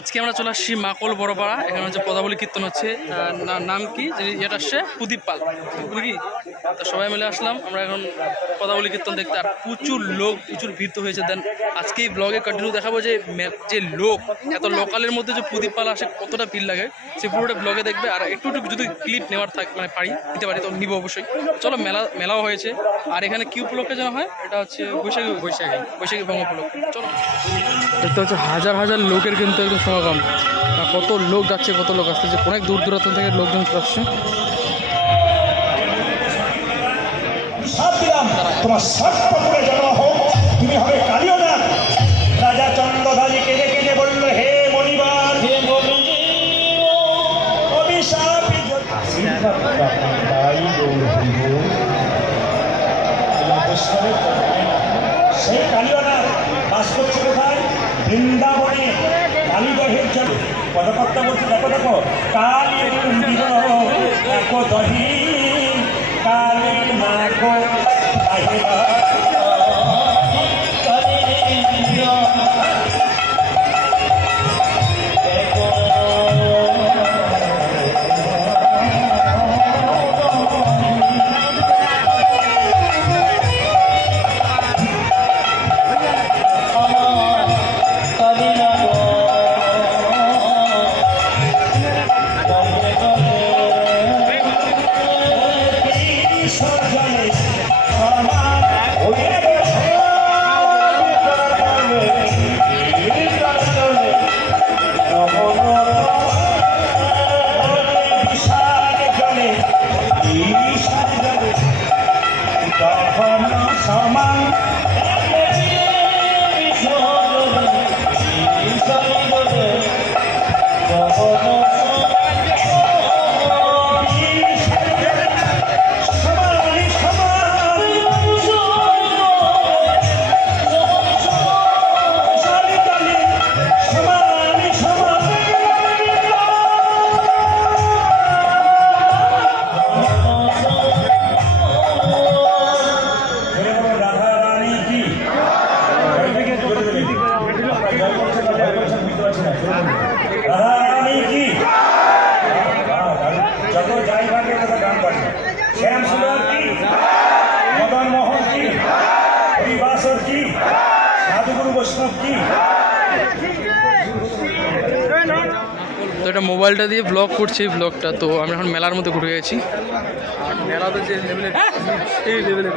আজকে আমরা চলে আসছি মাকল বড়পাড়া। এখানে হচ্ছে পদাবলী কীর্তন হচ্ছে। নাম কি এটা আসছে প্রদীপ পাল কি। তো সবাই মিলে আসলাম আমরা এখন পদাবলী কীর্তন দেখতে। আর প্রচুর লোক, প্রচুর ভিড় তো হয়েছে। দেন আজকে এই ব্লগে কন্টিনিউ দেখাবো যে লোক এত লোকালের মধ্যে যে প্রদীপ পাল আসে কতটা ভিড় লাগে সে পুরোটা ব্লগে দেখবে। আর একটু যদি ক্লিপ নেওয়ার থাকে মানে নিতে পারি তো নিব অবশ্যই। চলো মেলাও হয়েছে। আর এখানে কি উপলক্ষে যেন হয় এটা হচ্ছে বৈশাখী ভঙ্গ উপলক্ষে। চলো দেখতে হচ্ছে হাজার হাজার লোকের কিন্তু একদম সমাগম। কত লোক যাচ্ছে, কত লোক আসছে, অনেক দূর দূরান্ত থেকে লোকজন আসছে। তোমার সর্বপুরে জন্ম হোক, তুমি হবে কালীয় না। রাজা চন্দ্রধারী কেঁদে কেঁদে বলল, হে মণিবার, হে অভিশাপ সেই কালীয় না বাস করছে কোথায়? বৃন্দাবনে কালীদহের জন্য। পদকর্তা বলছে, দেখো কালী মন্দির দেখো দহি কালী নাগো তো এটা মোবাইলটা দিয়ে ব্লগ করছি ব্লগটা। তো আমি এখন মেলার মধ্যে ঘুরে গেছি। মেলাতে যে লেভেলের সেই লেভেলের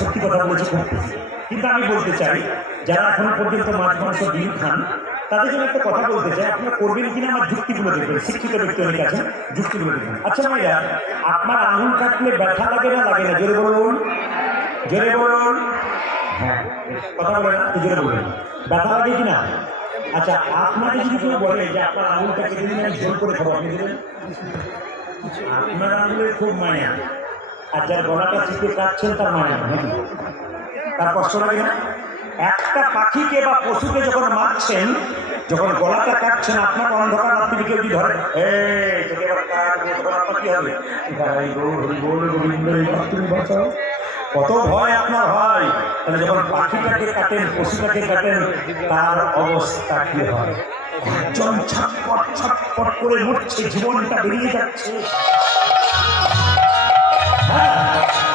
সত্যি কথা বলছি। কিন্তু আমি বলতে চাই যারা এখন পর্যন্ত মাছ মাংস ডিম খান তাদের জন্য একটা কথা বলতে চাই, আপনারা করবেন কিনা আমার যুক্তিগুলো দেখবেন। শিক্ষিত ব্যক্তি অনেক আছেন, যুক্তিগুলো দেখবেন। আচ্ছা ভাইয়া, আপনার আঙুল কাটলে ব্যথা লাগে না লাগে না? জোরে বলুন, জোরে বলুন। হ্যাঁ, কথা বলেন না, জোরে বলুন। ব্যথা লাগে কিনা? আচ্ছা, আপনাকে যদি কেউ বলে যে আপনার আঙুলটা কেটে দিন আমি জোর করে খাবো, আপনি দেবেন? আপনার আঙুলের খুব মায়া, আর যার গলাটা চিপে কাটছেন তার মায়া নাকি? তার কষ্ট লাগে না? একটা পাখিকে বা পশুকে যখন মারছেন, যখন গলাটা কাটছেন, আপনার অন্ধকার রাত্রি কেউ যদি ধরে কি হবে? কত ভয় আপনার হয়। তাহলে যখন পাখিটাকে কাটেন, পশুটাকে কাটেন, তার অবস্থা কি হয়? একজন ছটপট ছটপট করে মরছে, জীবনটা বেরিয়ে যাচ্ছে।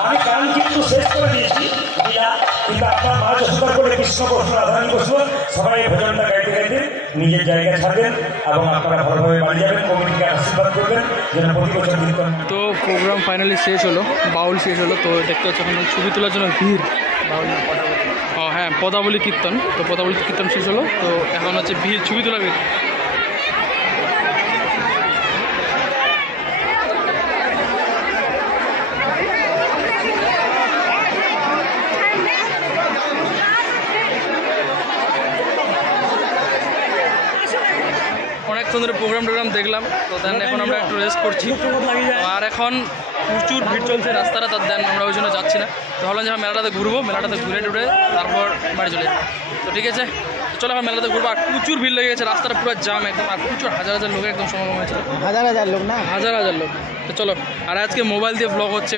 আমি গান কিন্তু শেষ করে দিয়েছি, কিন্তু আপনার মা যশোদা করে কৃষ্ণ বসু রাধারানী বসু সবাই ভজনটা গাইতে গাইতে নিজের জায়গায় ছাড়বেন এবং আপনারা ভালোভাবে বাড়ি যাবেন। কমিটিকে আশীর্বাদ করবেন যেন প্রতি বছর কীর্তন। তো প্রোগ্রাম ফাইনালি শেষ হলো, বাউল শেষ হলো। তো দেখতে হচ্ছে এখন ছবি তোলার জন্য ভিড়। বাউল না পদাবলী। ও হ্যাঁ, পদাবলী কীর্তন। তো পদাবলী কীর্তন শেষ হলো, তো এখন হচ্ছে ভিড়, ছবি তোলা ভিড়। অনেকক্ষণ ধরে টোগ্রাম দেখলাম, তো দেন এখন আমরা একটু রেস্ট করছি। তো আর এখন প্রচুর ভিড় চলছে রাস্তাটা, তার দেন আমরা ওই জন্য যাচ্ছি না। তো ভাবলাম যে মেলাটাতে ঘুরবো, মেলাটাতে ঘুরে টুরে তারপর বাড়ি চলে যাবো। তো ঠিক আছে, তো চলো এখন মেলাতে ঘুরবো। আর প্রচুর ভিড় লেগে গেছে, রাস্তাটা পুরো জাম একদম, আর প্রচুর হাজার হাজার লোকের একদম সমাগম হয়েছিল, হাজার হাজার লোক না। হাজার হাজার লোক। তো চলো, আর আজকে মোবাইল দিয়ে ব্লগ হচ্ছে।